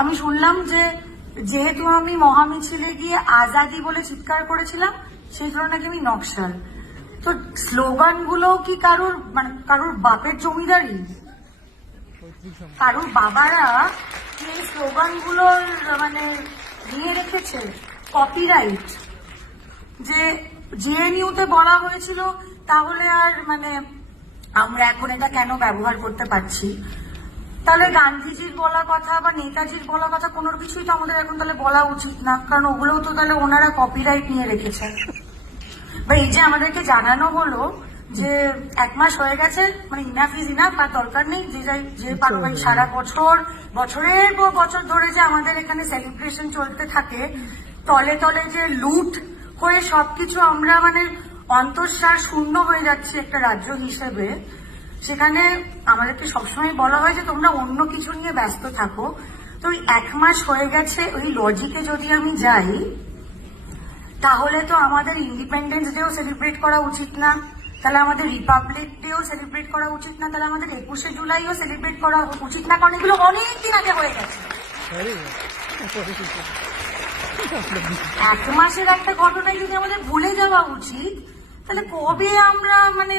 আমি শুনলাম যে যেহেতু আমি মহামিছিলে গিয়ে আজাদি বলে চিৎকার করেছিলাম, সেই কারণে নাকি আমি নকশাল। তো স্লোগানগুলো কি কারোর মানে কারোর বাপের জমিদারি? কারোর বাবারা এই স্লোগানগুলোর মানে নিয়ে রেখেছে? কপিরাইট যে জেএনইউতে বলা হয়েছিল, তাহলে আর মানে আমরা এখন এটা কেন ব্যবহার করতে পারছি? তাহলে গান্ধীজির বলা কথা বা নেতাজির বলা কথা কোনো কিছুই তো আমাদের এখন তাহলে বলা উচিত না কারণ ওগুলোও তো তাহলে ওনারা কপিরাইট নিয়ে রেখেছেন। বা এই যে আমাদেরকে জানানো হলো যে এক মাস হয়ে গেছে মানে ইনাফ ইজ ইনাফ আর দরকার নেই যে যাই যে পারবে সারা বছর বছরের পর বছর ধরে যে আমাদের এখানে সেলিব্রেশন চলতে থাকে তলে তলে যে লুট হয়ে সবকিছু আমরা মানে অন্তঃসার শূন্য হয়ে যাচ্ছে একটা রাজ্য হিসেবে সেখানে আমাদেরকে সবসময় বলা হয় যে তোমরা অন্য কিছু নিয়ে ব্যস্ত থাকো। তো এক মাস হয়ে গেছে ওই লজিকে যদি আমি যাই, তাহলে তো আমাদের ইন্ডিপেন্ডেন্স ডেও সেলিব্রেট করা উচিত না। তাহলে আমাদের রিপাবলিক ডেও সেলিব্রেট করা উচিত না। তাহলে আমাদের একুশে জুলাইও সেলিব্রেট করা উচিত না, কারণ এগুলো অনেক দিন আগে হয়ে গেছে। এক মাসের একটা ঘটনায় যদি আমাদের ভুলে যাওয়া উচিত, তাহলে কবে আমরা মানে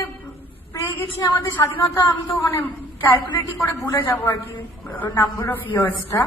পেয়ে গেছি আমাদের স্বাধীনতা, আমি তো মানে ক্যালকুলেটই করে ভুলে যাব আর কি নাম্বার অফ ইয়ার্সটা